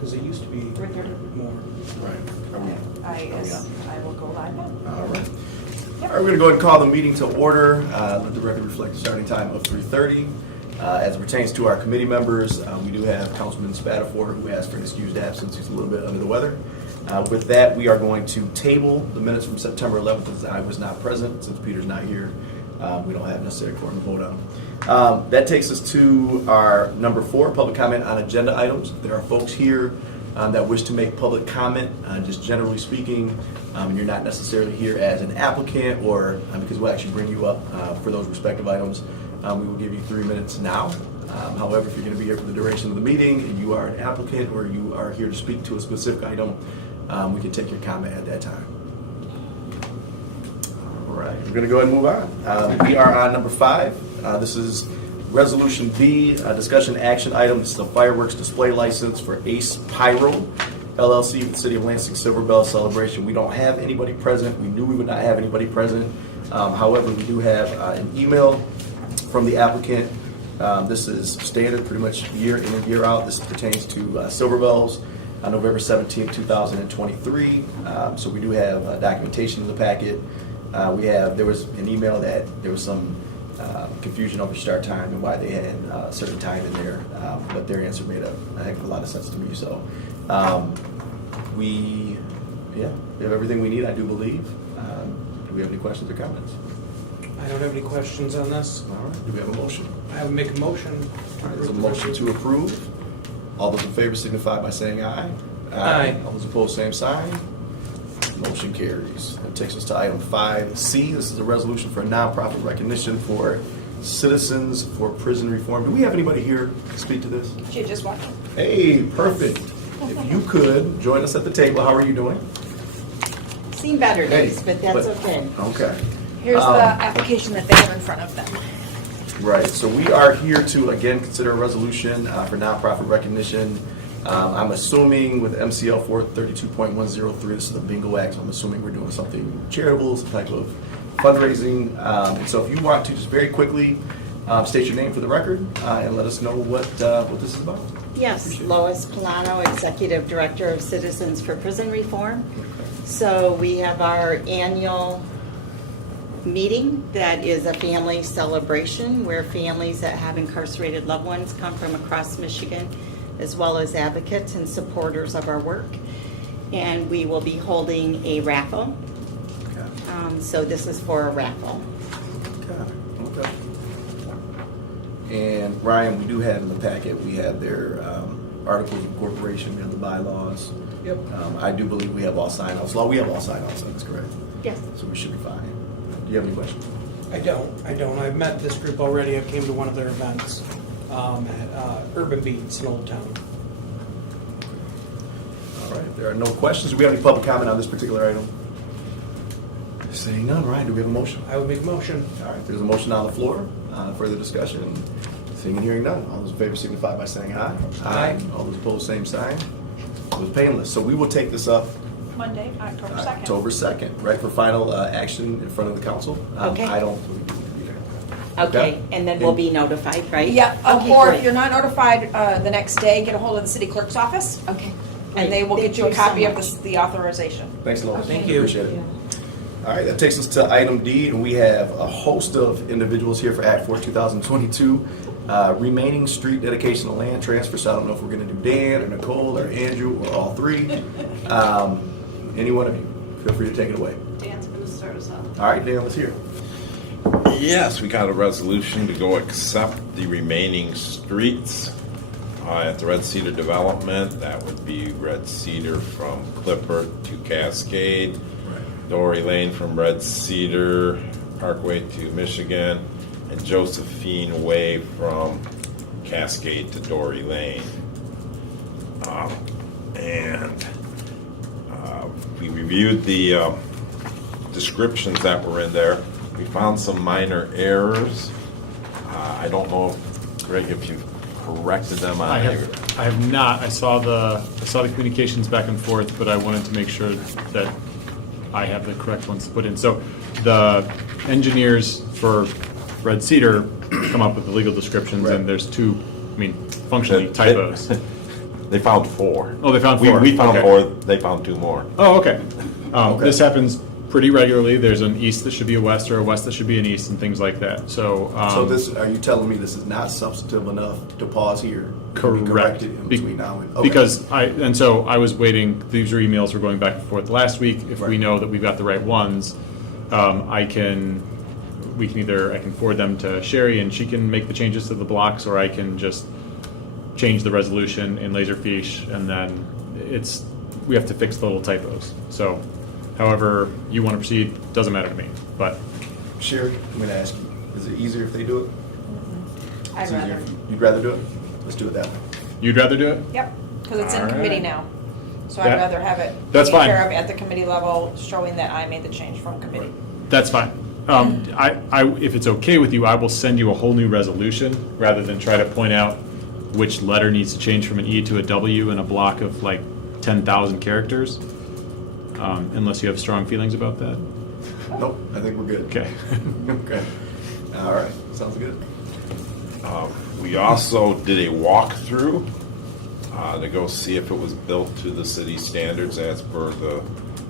because it used to be more. Right. I will go live now. All right. All right, we're going to go ahead and call the meeting to order. Let the record reflect the starting time of 3:30. As it pertains to our committee members, we do have Councilman Spatafor, who asked for an excused absence. He's a little bit under the weather. With that, we are going to table the minutes from September 11th, as I was not present. Since Peter's not here, we don't have necessary quorum to vote on. That takes us to our number 4, public comment on agenda items. There are folks here that wish to make public comment, just generally speaking, and you're not necessarily here as an applicant or because we'll actually bring you up for those respective items. We will give you 3 minutes now. However, if you're going to be here for the duration of the meeting and you are an applicant or you are here to speak to a specific item, we can take your comment at that time. All right, we're going to go ahead and move on. We are on number 5. This is Resolution B, discussion action item. This is a fireworks display license for Ace Pyro LLC with the City of Lansing Silver Bell celebration. We don't have anybody present. We knew we would not have anybody present. However, we do have an email from the applicant. This is standard pretty much year in and year out. This pertains to Silver Bells on November 17, 2023. So we do have documentation in the packet. There was an email that there was some confusion over start time and why they had a certain time in there, but their answer made a heck of a lot of sense to me. So we have everything we need, I do believe. Do we have any questions or comments? I don't have any questions on this. All right, do we have a motion? I will make a motion. All right, there's a motion to approve. All those in favor signify by saying aye. Aye. All those opposed, same sign. Motion carries. That takes us to item 5C. This is a resolution for nonprofit recognition for Citizens for Prison Reform. Do we have anybody here to speak to this? She just walked in. Hey, perfect. If you could join us at the table, how are you doing? Seen better days, Hey, but that's but- okay. Okay. Here's the application that they have in front of them. Right, so we are here to, again, consider a resolution for nonprofit recognition. I'm assuming with MCL 432.103, this is the Bingo Act, so I'm assuming we're doing something charitable, some type of fundraising. And so if you want to just very quickly state your name for the record and let us know what this is about. Yes, Lois Polano, Executive Director of Citizens for Prison Reform. So we have our annual meeting that is a family celebration where families that have incarcerated loved ones come from across Michigan, as well as advocates and supporters of our work. And we will be holding a raffle. Okay. So this is for a raffle. Okay. And Ryan, we do have in the packet, we have their articles of incorporation, we have the bylaws. Yep. I do believe we have all sign-offs. We have all sign-offs, that's correct. Yes. So we should be fine. Do you have any questions? I don't. I've met this group already. I came to one of their events at Urban Beats in Old Town. All right, if there are no questions, do we have any public comment on this particular item? Seeing none, Ryan, do we have a motion? I would make a motion. All right, there's a motion on the floor. Further discussion? Seeing and hearing none. All those in favor signify by saying aye. Aye. All those opposed, same sign. It was painless. So we will take this up Monday, October 2nd. October 2nd, right, for final action in front of the council. Okay. I don't believe we will be there. Okay, and then we'll be notified, right? Yeah, Okay, or great. if you're not notified the next day, get a hold of the city clerk's office, Okay. and they will Thank get you a so copy of much. the authorization. Thanks a lot. Thank you. Appreciate it. All right, that takes us to item D, and we have a host of individuals here for Act 4 2022. Remaining street dedication of land transfer, so I don't know if we're going to do Dan or Nicole or Andrew or all three. Any one of you, feel free to take it away. Dan's going to start us off. All right, Dan, let's hear. Yes, we got a resolution to go accept the remaining streets at the Red Cedar development. That would be Red Cedar from Clipper to Cascade, Dory Lane from Red Cedar Parkway to Michigan, and Josephine Way from Cascade to Dory Lane. We reviewed the descriptions that were in there. We found some minor errors. I don't know, Greg, if you've corrected them on I have not. I saw the communications back and forth, but I wanted to make sure that I have the correct ones put in. So the engineers for Red Cedar come up with the legal descriptions, Right. and there's two, functionally typos. They found 4. Oh, they found We- 4. We found Okay. 4, they found 2 more. Oh, okay. Okay. This happens pretty regularly. There's an east that should be a west, or a west that should be an east, and things like that. So, So this, are you telling me this is not substantive enough to pause here? To be correct. corrected in Be- between now and? Okay. Because so I was waiting, these were emails were going back and forth last week. If we Right. know that we've got the right ones, I can forward them to Sherry and she can make the changes to the blocks, or I can just change the resolution in Laserfiche, and then we have to fix the little typos. So however you want to proceed, doesn't matter to me, but Sherry, I'm going to ask you, is it easier if they do it? I'd It's easier rather. if you'd rather do it? Let's do it that way. you'd rather do it? Yep, because it's in All committee right. now. So That- I'd rather have it that's taken fine. care of at the committee level, showing that I made the change from committee. That's fine. If it's okay with you, I will send you a whole new resolution rather than try to point out which letter needs to change from an E to a W in a block of like 10,000 characters. Unless you have strong feelings about that. Nope, I think we're good. Okay. Okay. All right, sounds good. We also did a walkthrough to go see if it was built to the city standards as per the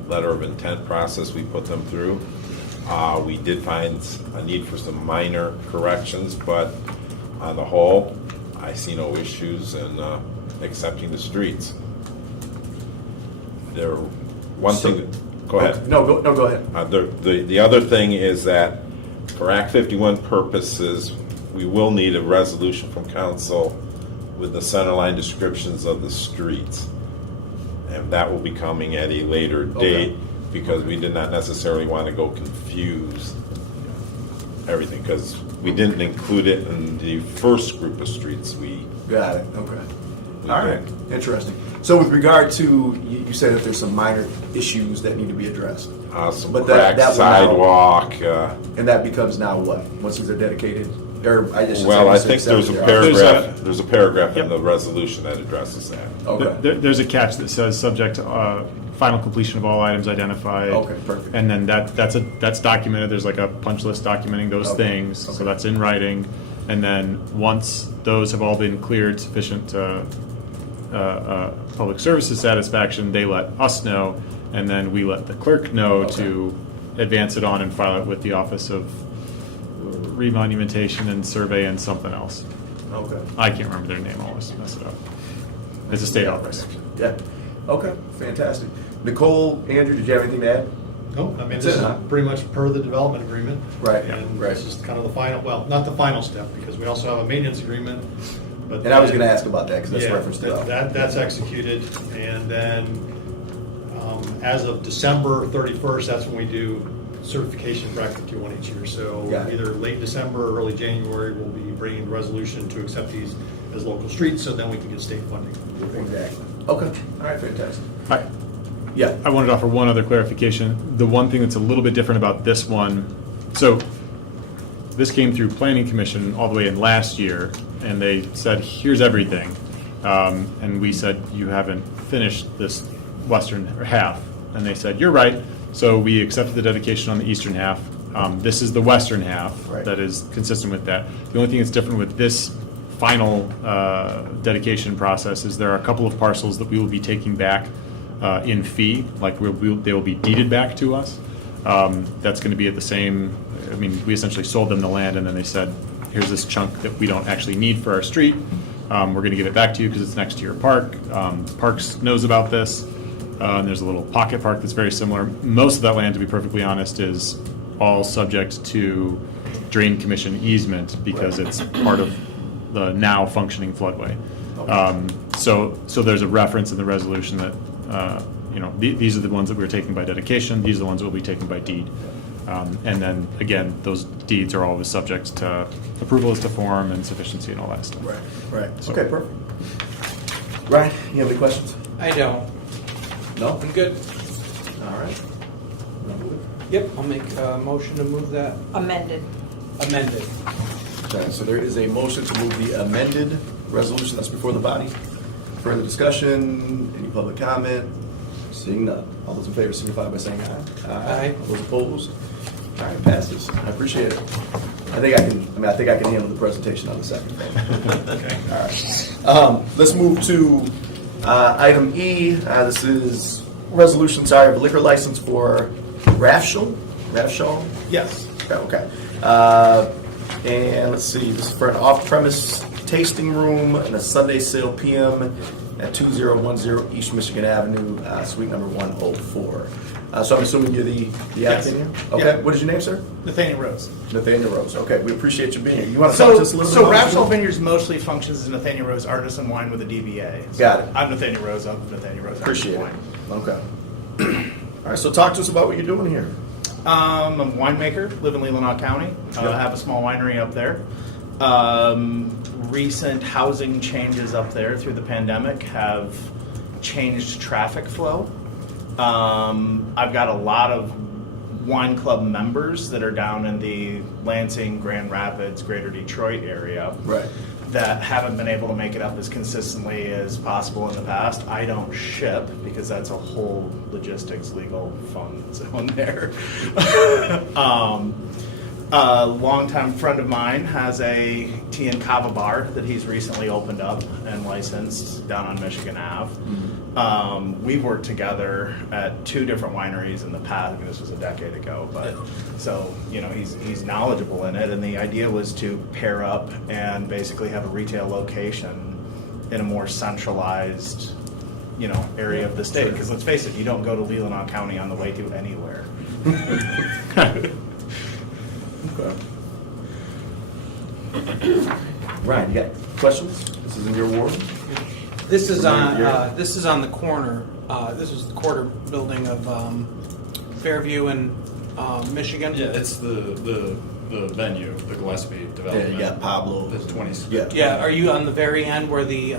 letter of intent process we put them through. We did find a need for some minor corrections, but on the whole, I see no issues in accepting the streets. Go ahead. No, go ahead. The other thing is that for Act 51 purposes, we will need a resolution from council with the centerline descriptions of the streets. And that will be coming at a later date because we did not necessarily want to go confuse everything because we didn't include it in the first group of streets we Got it, okay. All right, interesting. So with regard to, you said that there's some minor issues that need to be addressed. some But cracked that will now- sidewalk. And that becomes now what? Once these are dedicated? Or I just. Well, I think there's a paragraph. There's There's a paragraph in Yep. the resolution that addresses that. Okay, There's a catch that says subject to final completion of all items identified. Okay, perfect. And then that's documented. There's like a punch list documenting those Okay, things. So okay. that's in writing. And then once those have all been cleared sufficient to public services satisfaction, they let us know, and then we let the clerk know Okay. to advance it on and file it with the Office of Remonumentation and Survey and something else. okay. I can't remember their name. I'll always mess it up. It's a state office. Yeah, okay, fantastic. Nicole, Andrew, did you have anything to add? No, I mean, That's this it, is huh? pretty much per the development agreement. Right, And right. this is kind of the final, well, not the final step, because we also have a maintenance agreement, but. And I was gonna ask about that, because that's Yeah, referenced to that's executed, and then, as of December 31st, that's when we do certification for Act 51 each year. So Got it. either late December or early January, we'll be bringing the resolution to accept these as local streets, so then we can get state funding. Exactly. Okay, all right, fantastic. Hi. Yeah, I wanted to offer one other clarification. The one thing that's a little bit different about this one, so this came through Planning Commission all the way in last year, and they said, here's everything. And we said, you haven't finished this western half. And they said, you're right. So we accepted the dedication on the eastern half. This is the western half Right. that is consistent with that. The only thing that's different with this final dedication process is there are a couple of parcels that we will be taking back in fee, like they will be deeded back to us. That's going to be at the same, I mean, we essentially sold them the land and then they said, here's this chunk that we don't actually need for our street. We're going to give it back to you because it's next to your park. Parks knows about this. And there's a little pocket park that's very similar. Most of that land, to be perfectly honest, is all subject to drain commission easement because it's part of the now functioning floodway. So there's a reference in the resolution that, these are the ones that we're taking by dedication, these are the ones that will be taken by deed. And then, again, those deeds are always subject to approval as to form and sufficiency and all that stuff. right. Okay, perfect. Ryan, you have any questions? I don't. No? I'm good. All right. Yep, I'll make a motion to move that Amended. amended. Okay, so there is a motion to move the amended resolution that's before the body. Further discussion, any public comment? Seeing none. All those in favor signify by saying aye. Aye. All those opposed? All right, passes. I appreciate it. I think I can handle the presentation on the second. Okay. All right. Let's move to Item E, this is resolution, sorry, of liquor license for Rafshall? Yes. Okay. And let's see, this is for an off-premise tasting room and a Sunday sale PM at 2010 East Michigan Avenue, suite number 104. So I'm assuming you're the Yes. acting here? Okay, Yeah. what is your name, sir? Nathaniel Rose. Nathaniel Rose. Okay, we appreciate you being here. You want to talk to So, us a little so bit about Rapshaw this? Vineyards mostly functions as Nathaniel Rose Artisan Wine with a DBA. So Got it. I'm Nathaniel Rose. I'm Nathaniel Rose Appreciate Artisan it. Wine. Okay. All right, so talk to us about what you're doing here. I'm a winemaker, live in Leelanau County. Yeah. Have a small winery up there. Recent housing changes up there through the pandemic have changed traffic flow. I've got a lot of wine club members that are down in the Lansing, Grand Rapids, Greater Detroit area. Right. That haven't been able to make it up as consistently as possible in the past. I don't ship because that's a whole logistics, legal, fun zone there. A longtime friend of mine has a tea and kava bar that he's recently opened up and licensed down on Michigan Ave. We've worked together at 2 different wineries in the past. I mean, this was a decade ago, but so he's knowledgeable in it. And the idea was to pair up and basically have a retail location in a more centralized, area of the state. Because let's face it, you don't go to Leelanau County on the way to anywhere. Okay. Ryan, you got questions? This is in your ward? This is Yeah. on the corner. This is the quarter building of Fairview and Michigan. Yeah, it's the venue, the Gillespie Yeah, development. you got Pablo. The 20. Yeah. Yeah, are you on the very end where the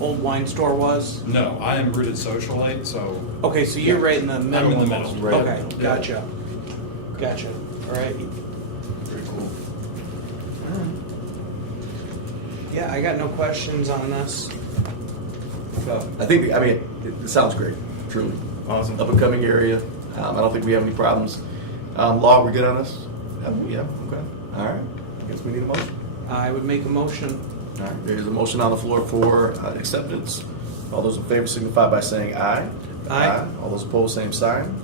old wine store was? No, I am rooted socialite, so Okay, so you're right in the middle. in the almost. middle, right. Okay, Yeah. gotcha. All right. pretty cool. Yeah, I got no questions on this. I think, it sounds great, truly. Awesome. Up and coming area. I don't think we have any problems. Law, we're good on this? Yeah, okay. All right. I guess we need a motion. I would make a motion. All right, there's a motion on the floor for acceptance. All those in favor signify by saying aye. Aye. All those opposed, same sign.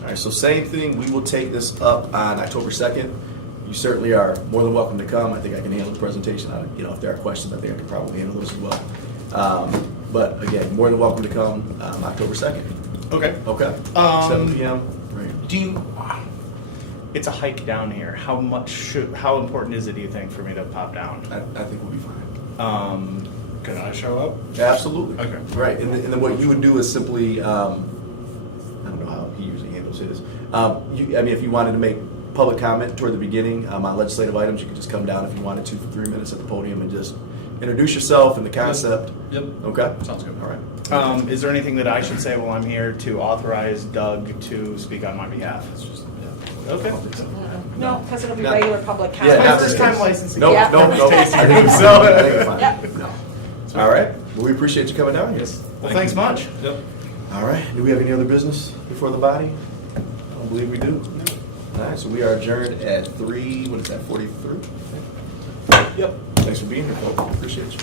All right, so same thing, we will take this up on October 2nd. You certainly are more than welcome to come. I think I can handle the presentation. If there are questions, I think I can probably handle those as well. But again, more than welcome to come October 2nd. Okay. Okay? 7 p.m. Right. Do you? It's a hike down here. How important is it, do you think, for me to pop down? I think we'll be fine. Can I show up? Absolutely. Okay. Right, and then what you would do is simply, I don't know how he usually handles his. If you wanted to make public comment toward the beginning on legislative items, you could just come down if you wanted to for 3 minutes at the podium and just introduce yourself and the concept. Yep. Okay? Sounds good. All right. Is there anything that I should say while I'm here to authorize Doug to speak on my behalf? It's just, Okay. No, because it'll be No. regular public Yeah, comment. no. First time licensing. No, Yeah. no, no. I think so. I think it's fine. Yep. No. All right. Well, we appreciate you coming down here. Well, thanks much. Yep. All right. Do we have any other business before the body? I don't believe we do. All right. So we are adjourned at 43? Yep. Thanks for being here, folks. Appreciate you.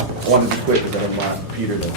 I wanted to be quick because I don't want Peter to,